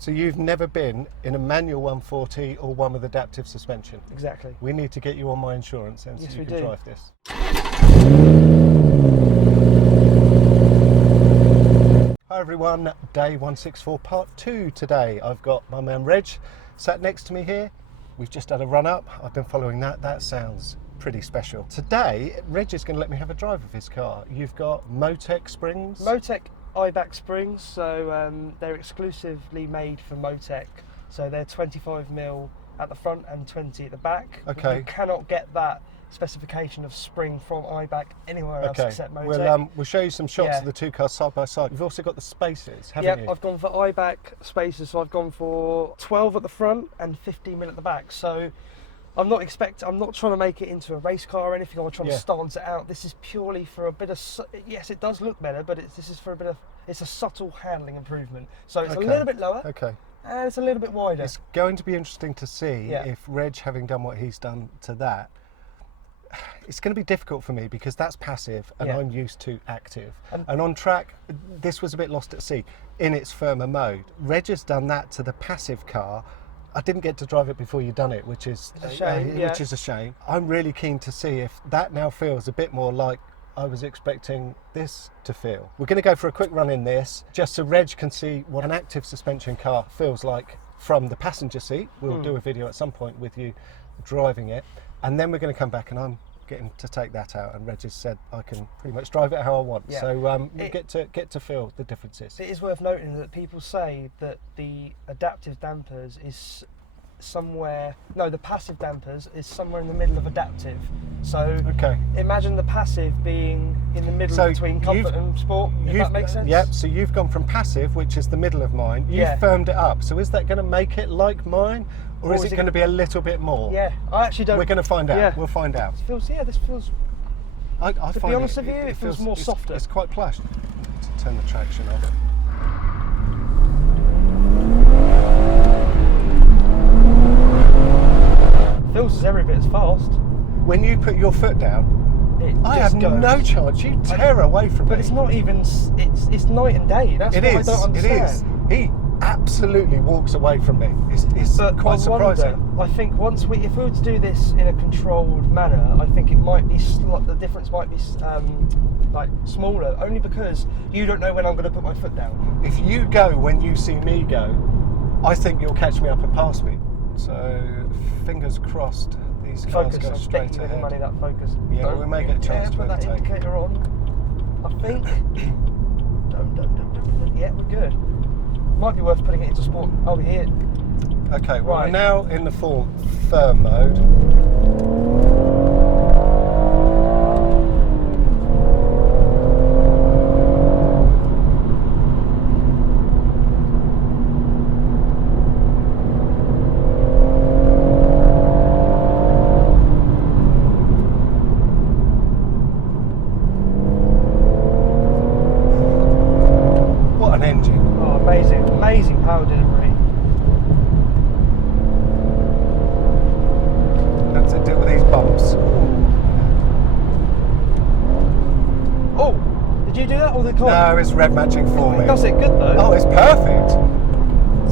So you've never been in a manual 140 or one with adaptive suspension? Exactly. We need to get you on my insurance and Yes, so you we can do. drive this. Hi everyone, day 164 part 2 today. I've got my man Reg sat next to me here. We've just had a run up. I've been following that. That sounds pretty special. Today, Reg is going to let me have a drive of his car. You've got Motec springs. Motec IBAC springs, so they're exclusively made for Motec. So they're 25mm at the front and 20 at the back. Okay. You cannot get that specification of spring from IBAC anywhere else except Motec. We'll show you some shots Yeah. of the two cars side by side. You've also got the spaces, haven't you? Yep, I've gone for IBAC spaces, so I've gone for 12 at the front and 15mm at the back. So I'm not trying to make it into a race car or anything. I'm trying to stance it out. This is purely for a bit of, yes, it does look better, but this is for a bit of, it's a subtle handling improvement. So it's a little bit lower. Okay. And it's a little bit wider. It's going to be interesting to see if Reg, having done what he's done to that, it's going to be difficult for me because that's passive and I'm used to active. And on track, this was a bit lost at sea in its firmer mode. Reg has done that to the passive car. I didn't get to drive it before you'd done it, which is a shame. Which is a shame. I'm really keen to see if that now feels a bit more like I was expecting this to feel. We're going to go for a quick run in this, just so Reg can see what an active suspension car feels like from the passenger seat. We'll do a video at some point with you driving it, and then we're going to come back and I'm getting to take that out, and Reg has said I can pretty much drive it how I want. So you get to feel the differences. It is worth noting that people say that the adaptive dampers is somewhere, no, the passive dampers is somewhere in the middle of adaptive. So imagine the passive being in the middle between comfort and sport, if that makes sense. Yep, so you've gone from passive, which is the middle of mine, you've firmed it up. So is that going to make it like mine, or is it going to be a little bit more? Yeah, I actually don't. We're going to find out. Yeah. We'll find out. This feels, I to be honest with you, it feels more softer. It's quite plush. To turn the traction off. Feels as every bit as fast. When you put your foot down, I have no chance. You tear away from me. But it's not even. It's night and day. That's what I don't understand. It is. He absolutely walks away from me. It's quite surprising. I think if we were to do this in a controlled manner, I think it might be the difference might be like smaller. Only because you don't know when I'm going to put my foot down. If you go when you see me go, I think you'll catch me up and pass me. So fingers crossed. These cars go straight ahead. With money, that focus. Yeah, we may get a chance to put that overtake. indicator on. I think. Yeah, we're good. Might be worth putting it into sport. Oh, we're here. Okay, well, we're now in the full firm mode. Amazing power delivery. How to deal with these bumps. Oh, did you do that or the car? No, it's rev matching for me. It does it good though. Oh, it's perfect.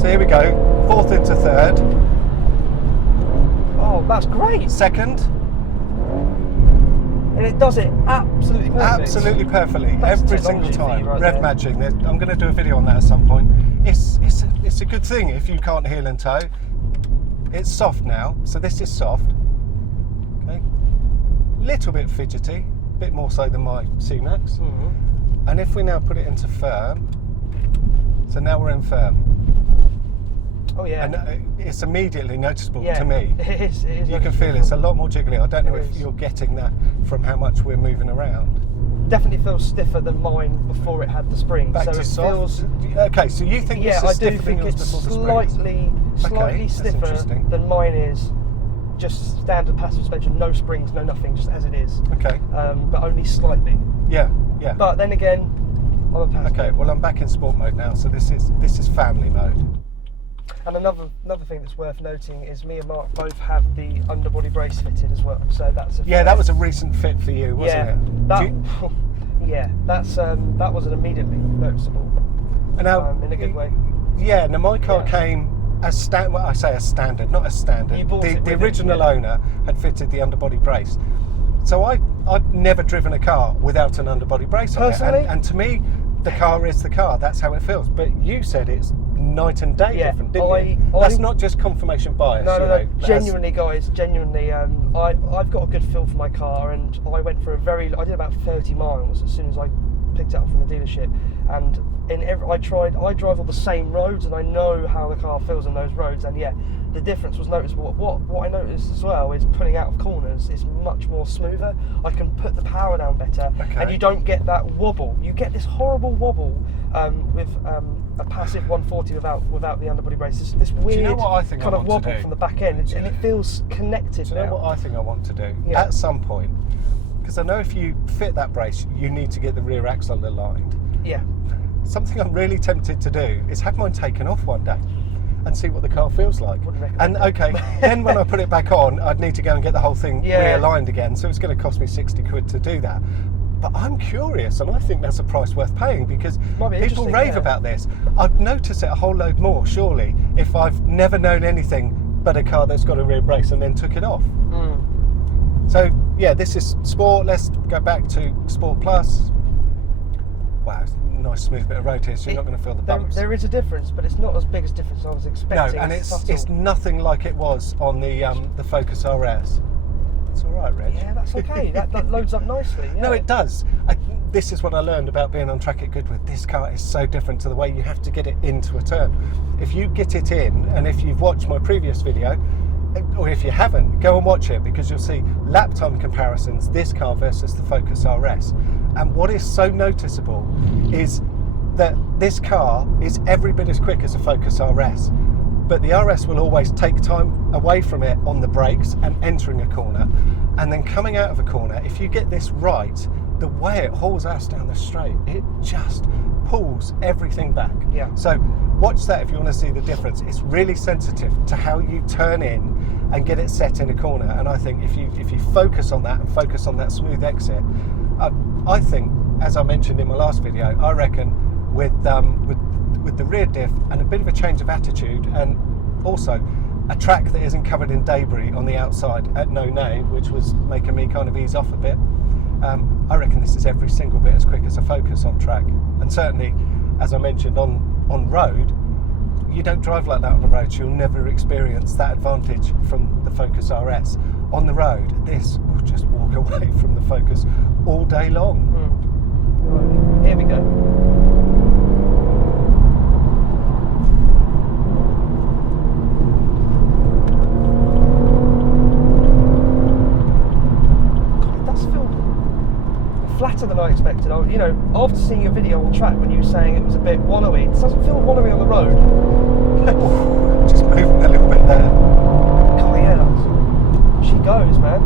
So here we go, fourth into third. Oh, that's great. Second. And it does it absolutely perfect. Absolutely perfectly, That's every single time. right Rev there. matching. I'm going to do a video on that at some point. It's a good thing if you can't heel and toe. It's soft now, so this is soft. Okay, little bit fidgety, a bit more so than my C-Max. And if we now put it into firm, so now we're in firm. Oh yeah. And it's immediately noticeable Yeah, to me. It is. You can feel it's a lot more jiggly. I don't know It if is. you're getting that from how much we're moving around. Definitely feels stiffer than mine before it had the spring. Back so to it soft. feels. Okay, so you think Yeah, this is I do stiffer than think yours it's before the springs? slightly that's stiffer interesting. than mine is. Just standard passive suspension, no springs, no nothing, just as it is. Okay. But only slightly. Yeah. But then again, I'm a passive. Okay, well I'm back in sport mode now, so this is family mode. And another thing that's worth noting is me and Mark both have the underbody brace fitted as well. So that's that was a recent fit for you, wasn't it? That wasn't immediately noticeable. And now, in a good way. Yeah, now my car came as well, I say as standard, not as standard. You bought it The with original owner had fitted the underbody brace. So I've never driven a car without an underbody brace on it. And to me, the car is the car. That's how it feels. But you said it's night and day different, didn't you? That's not just confirmation bias. No. Genuinely, guys, genuinely, I've got a good feel for my car, and I went for I did about 30 miles as soon as I picked it up from the dealership, and I drive all the same roads, and I know how the car feels on those roads, and yeah, the difference was noticeable. What I noticed as well is pulling out of corners is much more smoother. I can put the power down better, and you don't get that wobble. You get this horrible wobble with a passive 140 without the underbody brace. This weird kind of wobble from the back end, and it feels connected. Do you know what I think I want to do? At some point, because I know if you fit that brace, you need to get the rear axle aligned. Yeah. Something I'm really tempted to do is have mine taken off one day and see what the car feels like. And okay, then when I put it back on, I'd need to go and get the whole thing realigned again. So it's going to cost me 60 quid to do that. But I'm curious, and I think that's a price worth paying, because people rave about this. I'd notice it a whole load more, surely, if I've never known anything but a car that's got a rear brace and then took it off. So yeah, this is Sport. Let's go back to Sport Plus. Wow, nice smooth bit of road here, so you're not going to feel the bumps. There is a difference, but it's not as big a difference as I was expecting. No, and it's nothing like it was on the Focus RS. It's all right, Reg. Yeah, that's okay. that loads up nicely. Yeah. No, it does. This is what I learned about being on track at Goodwood. This car is so different to the way you have to get it into a turn. If you get it in, and if you've watched my previous video, or if you haven't, go and watch it, because you'll see lap time comparisons, this car versus the Focus RS. And what is so noticeable is that this car is every bit as quick as a Focus RS, but the RS will always take time away from it on the brakes and entering a corner, and then coming out of a corner, if you get this right, the way it hauls ass down the straight, it just pulls everything back. Yeah. So watch that if you want to see the difference. It's really sensitive to how you turn in and get it set in a corner, and I think if you focus on that and focus on that smooth exit, I think, as I mentioned in my last video, I reckon with the rear diff and a bit of a change of attitude, and also a track that isn't covered in debris on the outside at no name, which was making me kind of ease off a bit, I reckon this is every single bit as quick as a Focus on track. And certainly, as I mentioned, on road, you don't drive like that on the road, so you'll never experience that advantage from the Focus RS. On the road, this will just walk away from the Focus all day long. Here we go. God, it does feel flatter than I expected. You know, after seeing your video on track when you were saying it was a bit wallowy, it doesn't feel wallowy on the road. Just moving a little bit there. God, yeah, she goes, man.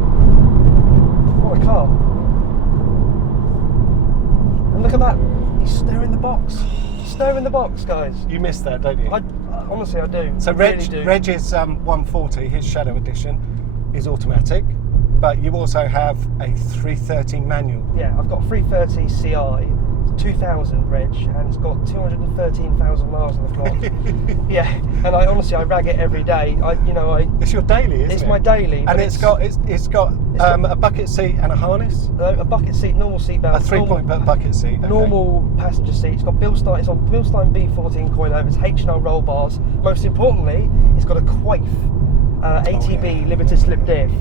What a car. And look at that, he's stirring the box. Stirring the box, guys. You missed that, don't you? Honestly, I do. So Reg's 140, his Shadow Edition, is automatic, but you also have a 330 manual. Yeah, I've got 330 CI, 2000 reg, and it's got 213,000 miles on the clock. Yeah, and I rag it every day. It's your daily, isn't it? It's my daily. And it's got a bucket seat and a harness. A bucket seat, normal seat belt. A 3-point bucket seat. Okay. Normal passenger seat. It's got Bilstein. It's on Bilstein B14 coilovers, H&L roll bars. Most importantly, it's got a Quaife ATB limited slip diff.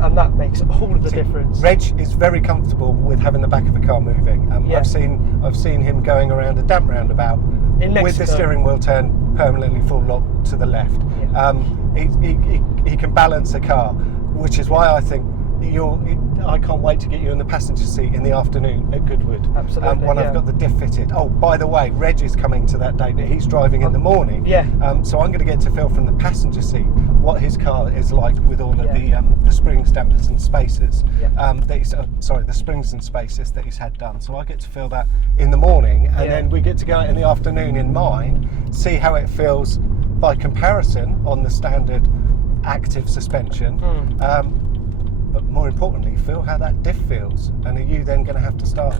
And that makes all of the difference. Reg is very comfortable with having the back of a car moving. I've seen him going around a damp roundabout with the steering wheel turned permanently full lock to the left. Yeah. He can balance a car, which is why I think I can't wait to get you in the passenger seat in the afternoon at Goodwood. Absolutely. When I've got the diff fitted. Oh, by the way, Reg is coming to that day, but he's driving in the morning. Yeah. So I'm going to get to feel from the passenger seat what his car is like with all of the springs, dampers, and spacers. Yeah. The springs and spacers that he's had done. So I get to feel that in the morning, and then we get to go out in the afternoon in mine, see how it feels by comparison on the standard active suspension. But more importantly, feel how that diff feels. And are you then going to have to start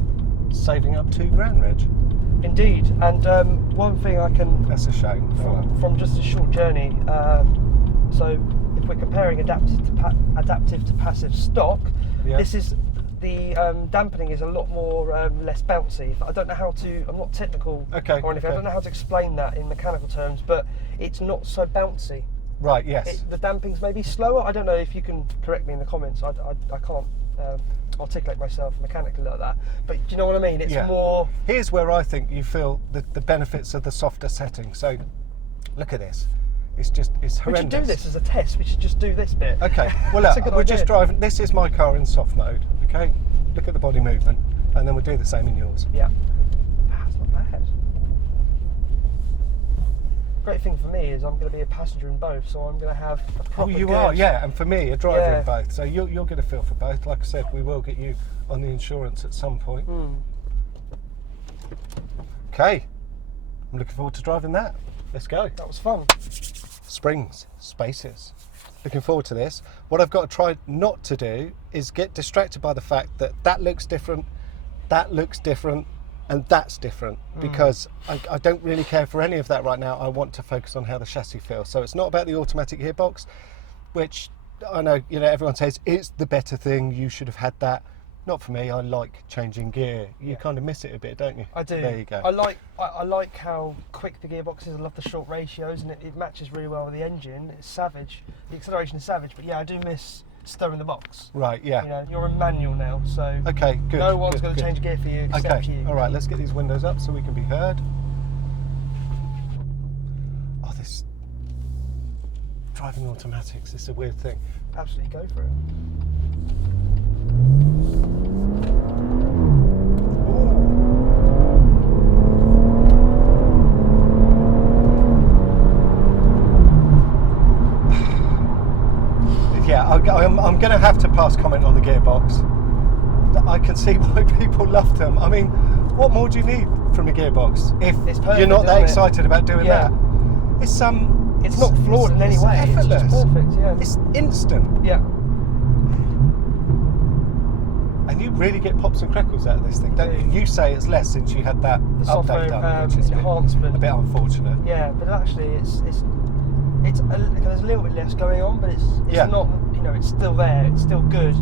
saving up £2,000, Reg? Indeed, and one thing I can... That's a shame. From just a short journey, so if we're comparing adaptive to passive stock, this is... The dampening is a lot more less bouncy. I don't know how to, I'm not technical or anything, I don't know how to explain that in mechanical terms, but it's not so bouncy. Right, yes. The damping's maybe slower. I don't know if you can correct me in the comments. I can't articulate myself mechanically like that. But do you know what I mean? It's more... Here's where I think you feel the benefits of the softer setting. So, look at this. It's horrendous. We should do this as a test. We should just do this bit. Okay, well look, we're just driving. This is my car in soft mode, okay? Look at the body movement, and then we'll do the same in yours. Yeah. That's not bad. Great thing for me is I'm going to be a passenger in both, so I'm going to have a proper you are, yeah, and for me, a driver in both. So you'll get a feel for both. Like I said, we will get you on the insurance at some point. Okay, I'm looking forward to driving that. Let's go. That was fun. Springs, spaces. Looking forward to this. What I've got to try not to do is get distracted by the fact that that looks different, and that's different, because I don't really care for any of that right now. I want to focus on how the chassis feels. So it's not about the automatic gearbox, which I know, everyone says it's the better thing, you should have had that. Not for me. I like changing gear. You kind of miss it a bit, don't you? I do. There you go. I like how quick the gearbox is. I love the short ratios, and it matches really well with the engine. It's savage. The acceleration is savage, but yeah, I do miss stirring the box. Right. Yeah. You're a manual now, so okay, good. No one's going to change gear for you except you. All right. Let's get these windows up so we can be heard. Oh, this driving automatics. This is a weird thing. Absolutely, go for it. Yeah, I'm going to have to pass comment on the gearbox. I can see why people love them. I mean, what more do you need from a gearbox if perfect, you're not that excited about doing that? It's not flawed in any way. Effortless. It's just perfect. Yeah. It's instant. Yeah. And you really get pops and crackles out of this thing, don't you? You say it's less since you had that update done, which is enhancement. A bit unfortunate. Yeah, but actually there's a little bit less going on, but it's not, it's still there, it's still good,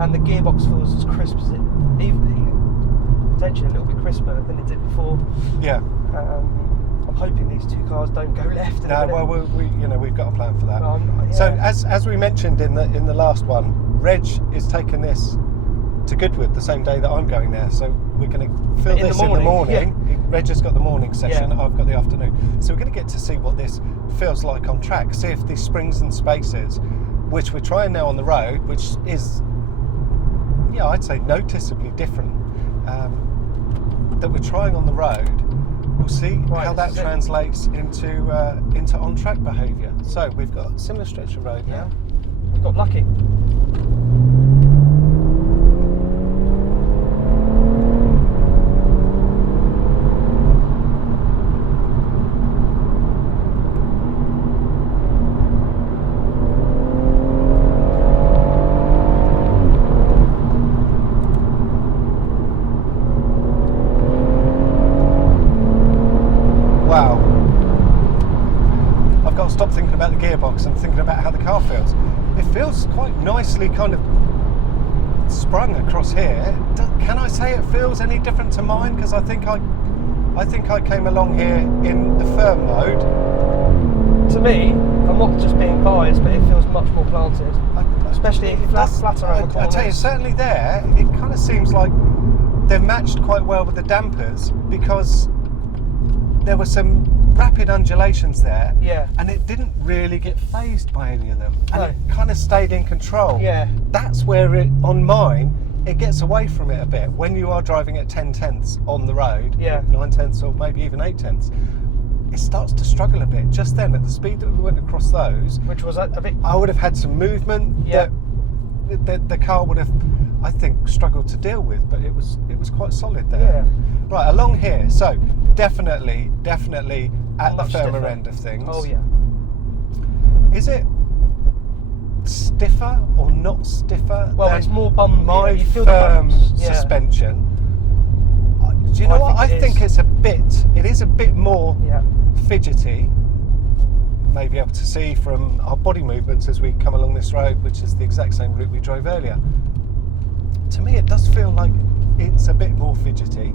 and the gearbox feels as crisp as even potentially a little bit crisper than it did before. Yeah. I'm hoping these two cars don't go left. Well, we've got a plan for that. So as we mentioned in the last one, Reg is taking this to Goodwood the same day that I'm going there, so we're going to film this in the morning. Yeah. Reg has got the morning session, I've got the afternoon, so we're going to get to see what this feels like on track, see if these springs and spaces, which we're trying now on the road, which is, I'd say noticeably different, that we're trying on the road. We'll see how that translates into on-track behaviour. So we've got a similar stretch of road now. We've got lucky. Wow. I've got to stop thinking about the gearbox and thinking about how the car feels. It feels quite nicely kind of sprung across here. Can I say it feels any different to mine? Because I think I came along here in the firm mode. To me, I'm not just being biased, but it feels much more planted. Especially if it's flat around the corners. I tell you, certainly there, it kind of seems like they've matched quite well with the dampers, because there were some rapid undulations there, and it didn't really get phased by any of them, and it kind of stayed in control. That's where on mine it gets away from it a bit when you are driving at 10/10ths on the road, 9/10ths or maybe even 8/10ths. It starts to struggle a bit just then at the speed that we went across those, which was a bit. I would have had some movement that the car would have, I think, struggled to deal with, but it was quite solid there. Right, along here, so definitely at the firmer end of things. Oh yeah. Is it stiffer or not stiffer? Well, it's more bumpy. My firm suspension. Do you know what? I think it is a bit more fidgety. May be able to see from our body movements as we come along this road, which is the exact same route we drove earlier. To me, it does feel like it's a bit more fidgety.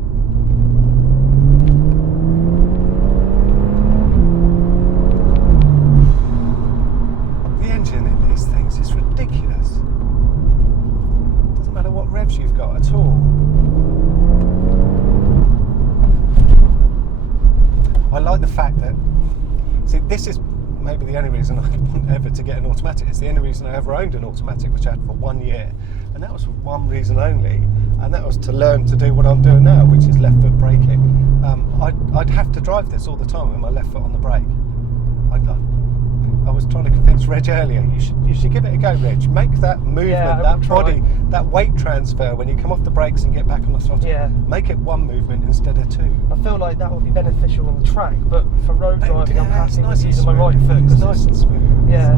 The engine in these things is ridiculous. Doesn't matter what revs you've got at all. I like the fact that, see, this is maybe the only reason I want ever to get an automatic. It's the only reason I ever owned an automatic, which I had for 1 year, and that was for one reason only, and that was to learn to do what I'm doing now, which is left foot braking. I'd have to drive this all the time with my left foot on the brake. I was trying to convince Reg earlier, you should give it a go, Reg. Make that movement, that body, that weight transfer when you come off the brakes and get back on the throttle. Yeah. Make it one movement instead of two. I feel like that would be beneficial on the track, but for road driving, I'm happy nice with using my right foot. It's nice and smooth. Yeah,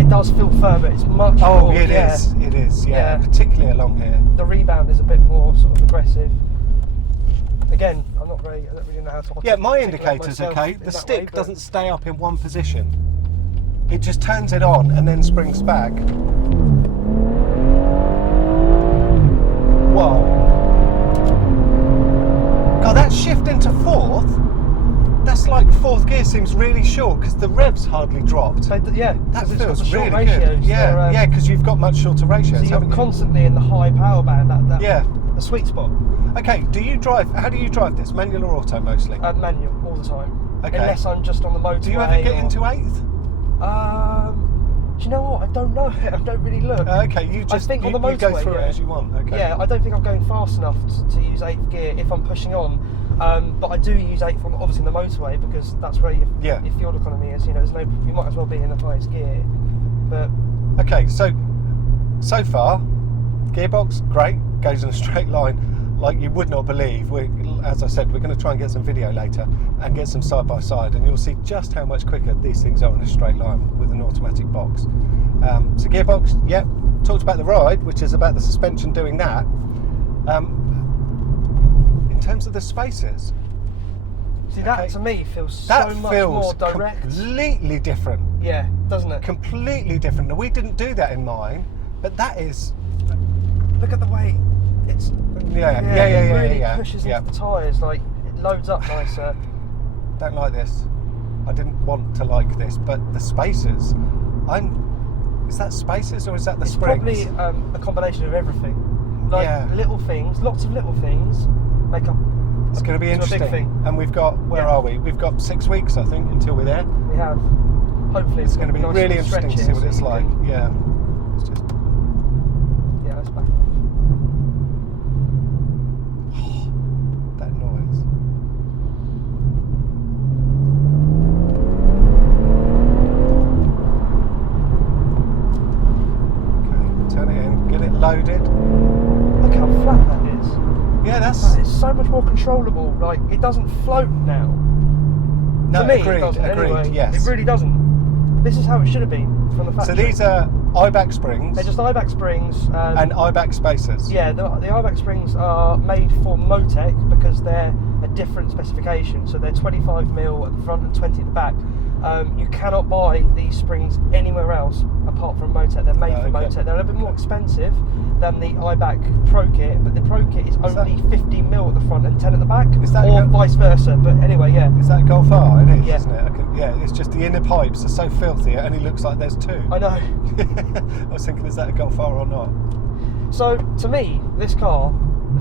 it does feel firmer. It's much more. Oh, it is. Yeah, particularly along here. The rebound is a bit more sort of aggressive. Again, I don't really know how to. Yeah, my indicator's okay. The stick doesn't stay up in one position. It just turns it on and then springs back. Whoa. God, that shift into fourth, that's like fourth gear seems really short because the revs hardly dropped. That feels really good. Yeah, because you've got much shorter ratios, so you're constantly in the high power band, the sweet spot. Okay, how do you drive this? Manual or auto mostly? Manual, all the time. Okay. Unless I'm just on the motorway. Do you ever get into eighth? Do you know what? I don't know. I don't really look. Okay, I think on the motorway, you go through it as you want. Okay. Yeah, I don't think I'm going fast enough to use 8th gear if I'm pushing on. But I do use 8th on obviously the motorway because that's where your fuel economy is. You know, you might as well be in the highest gear. But okay, so far, gearbox great, goes in a straight line. Like you would not believe. As I said, we're going to try and get some video later and get some side by side, and you'll see just how much quicker these things are in a straight line with an automatic box. So gearbox, talked about the ride, which is about the suspension doing that. In terms of the spacers, see that to me feels so much more direct. Completely different. Yeah, doesn't it? Completely different. Now, we didn't do that in mine, but that is. Look at the way it's. It really pushes into the tyres, like it loads up nicer. Don't like this. I didn't want to like this, but the spacers. Is that spacers or is that the springs? It's probably a combination of everything. Like little things, lots of little things make up. It's going to be interesting. A big thing. And we've got, where are we? We've got 6 weeks, I think, until we're there. We have. Hopefully, it's going to be nice really interesting to see what it's like. Yeah. It's just. Yeah, let's back. That noise. Okay, turn it in, get it loaded. Look how flat that is. Yeah, it's so much more controllable. Like it doesn't float now. No, to me, agreed. It doesn't anyway. Yes, it really doesn't. This is how it should have been from the factory. So these are IBAC springs. They're just IBAC springs and IBAC spacers. Yeah, the IBAC springs are made for Motec because they're a different specification. So they're 25mm at the front and 20 at the back. You cannot buy these springs anywhere else apart from Motec. They're made for Motec. They're a little bit more expensive than the IBAC Pro Kit, but the Pro Kit is only 50mm at the front and 10 at the back, or vice versa. But anyway, Is that Golf R? It is, isn't it? It's just the inner pipes are so filthy. It only looks like there's two. I know. I was thinking, is that a Golf R or not? So to me, this car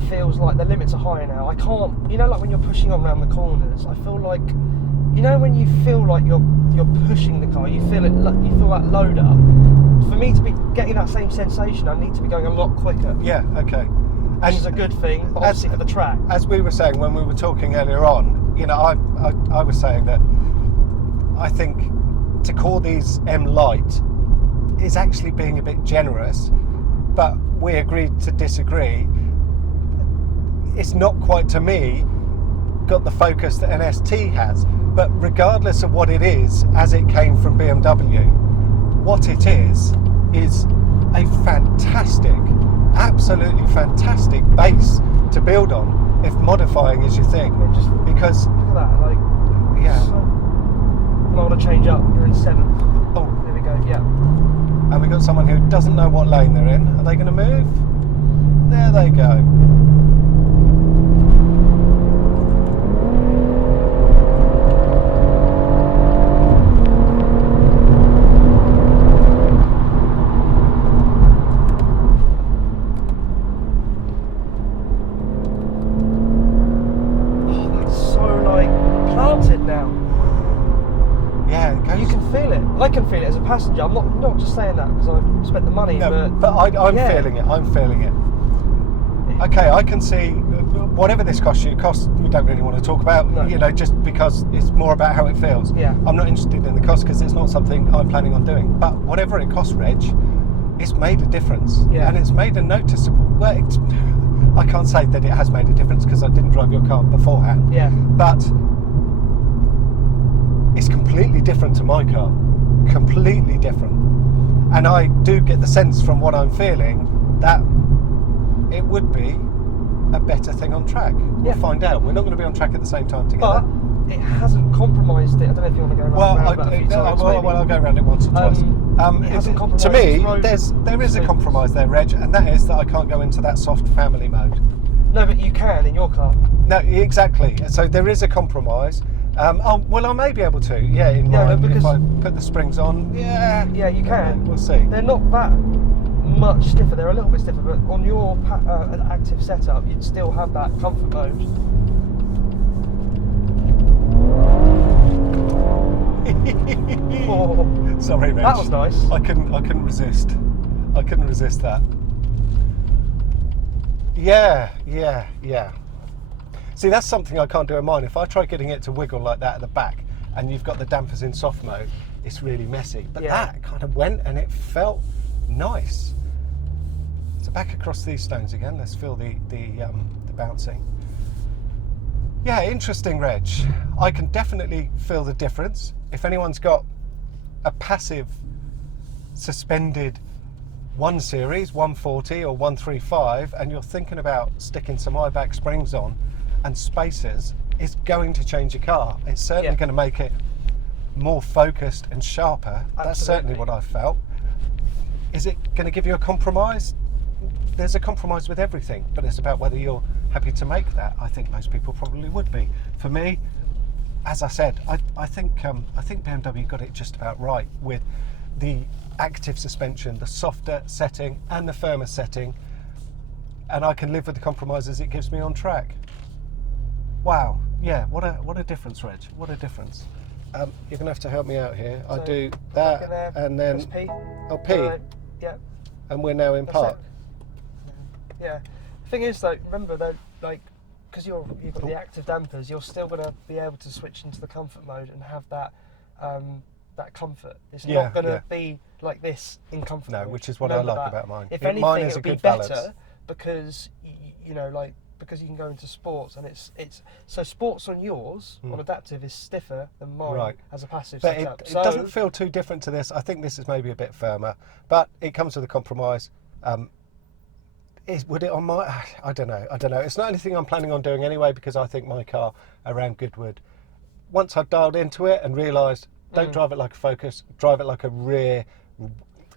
feels like the limits are higher now. I can't, like when you're pushing on around the corners, I feel like. When you feel like you're pushing the car, you feel that load up. For me to be getting that same sensation, I need to be going a lot quicker. Yeah, okay. Which is a good thing, but obviously for the track. As we were saying when we were talking earlier on, I was saying that I think to call these M Light is actually being a bit generous, but we agreed to disagree. It's not quite, to me, got the focus that an ST has. But regardless of what it is, as it came from BMW, what it is a fantastic, absolutely fantastic base to build on. if modifying is your thing, just because look at that, like, yeah. So, and I want to change up. You're in 7th. Oh, there we go. Yeah. And we got someone who doesn't know what lane they're in. Are they going to move? There they go. I can feel it as a passenger. I'm not just saying that because I've spent the money, no, but I'm feeling it. I'm feeling it. Okay, I can see whatever this costs you. Cost we don't really want to talk about, you know, just because it's more about how it feels. Yeah. I'm not interested in the cost because it's not something I'm planning on doing. But whatever it costs, Reg, it's made a difference, and it's made a noticeable. Well, I can't say that it has made a difference because I didn't drive your car beforehand. Yeah. But it's completely different to my car. Completely different, and I do get the sense from what I'm feeling that it would be a better thing on track. We'll find out. We're not going to be on track at the same time together. But it hasn't compromised it. I don't know if you want to go around that a few times. I'll go around it once or twice. It hasn't compromised. To me, there is a compromise there, Reg, and that is that I can't go into that soft family mode. No, but you can in your car. No, exactly. So there is a compromise. Well, I may be able to, in mine, if I put the springs on, Yeah, you can. We'll see. They're not that much stiffer, they're a little bit stiffer, but on your active setup, you'd still have that comfort mode. Sorry, Reg. That was nice. I couldn't resist. I couldn't resist that. Yeah. See, that's something I can't do in mine. If I try getting it to wiggle like that at the back and you've got the dampers in soft mode, it's really messy. But that kind of went and it felt nice. So back across these stones again. Let's feel the bouncing. Yeah, interesting, Reg. I can definitely feel the difference. If anyone's got a passive suspended 1 Series, 140 or 135, and you're thinking about sticking some eye-back springs on and spacers, it's going to change your car. It's certainly going to make it more focused and sharper. Absolutely. That's certainly what I felt. Is it going to give you a compromise? There's a compromise with everything, but it's about whether you're happy to make that. I think most people probably would be. For me, as I said, I think BMW got it just about right with the active suspension, the softer setting and the firmer setting, and I can live with the compromises it gives me on track. Wow, yeah, what a difference, Reg. What a difference. You're gonna have to help me out here. So I do that, and then P. Oh, P. Yeah. And we're now in park. Yeah. The thing is, though, remember though, like, because you've got the active dampers, you're still gonna be able to switch into the comfort mode and have that that comfort. It's not gonna be like this in comfort mode. No, which is what I like about mine. If anything, mine is it'll a good be better balance. because because you can go into sports, and it's so sports on yours on adaptive is stiffer than mine as a passive setup. It doesn't feel too different to this. I think this is maybe a bit firmer, but it comes with a compromise. Would it on my? I don't know. It's not anything I'm planning on doing anyway, because I think my car around Goodwood, once I've dialed into it and realised, don't drive it like a Focus, drive it like a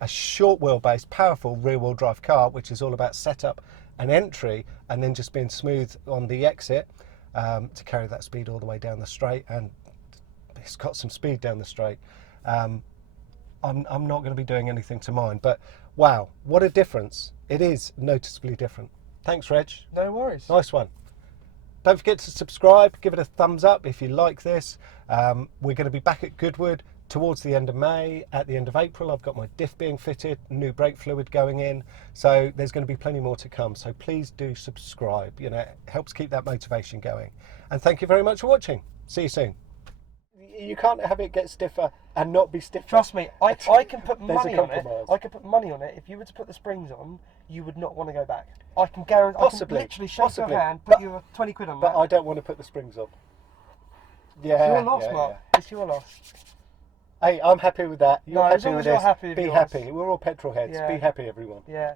short wheelbase, powerful rear wheel drive car, which is all about setup and entry, and then just being smooth on the exit to carry that speed all the way down the straight, and it's got some speed down the straight. I'm not going to be doing anything to mine, but wow, what a difference. It is noticeably different. Thanks, Reg. No worries. Nice one. Don't forget to subscribe, give it a thumbs up if you like this. We're going to be back at Goodwood towards the end of May. At the end of April, I've got my diff being fitted, new brake fluid going in, so there's going to be plenty more to come. So please do subscribe. You know, it helps keep that motivation going. And thank you very much for watching. See you soon. You can't have it get stiffer and not be stiffer. Trust me, I can put money on it. I can put money on it. If you were to put the springs on, you would not want to go back. I can guarantee. Possibly. I can literally shake your hand, put you 20 quid on that. But I don't want to put the springs on. Yeah. It's your loss, Mark. Yeah. It's your loss. Hey, I'm happy with that. You're happy with this. Happy Be happy. We're all petrol heads. Yeah. Be happy, everyone. Yeah.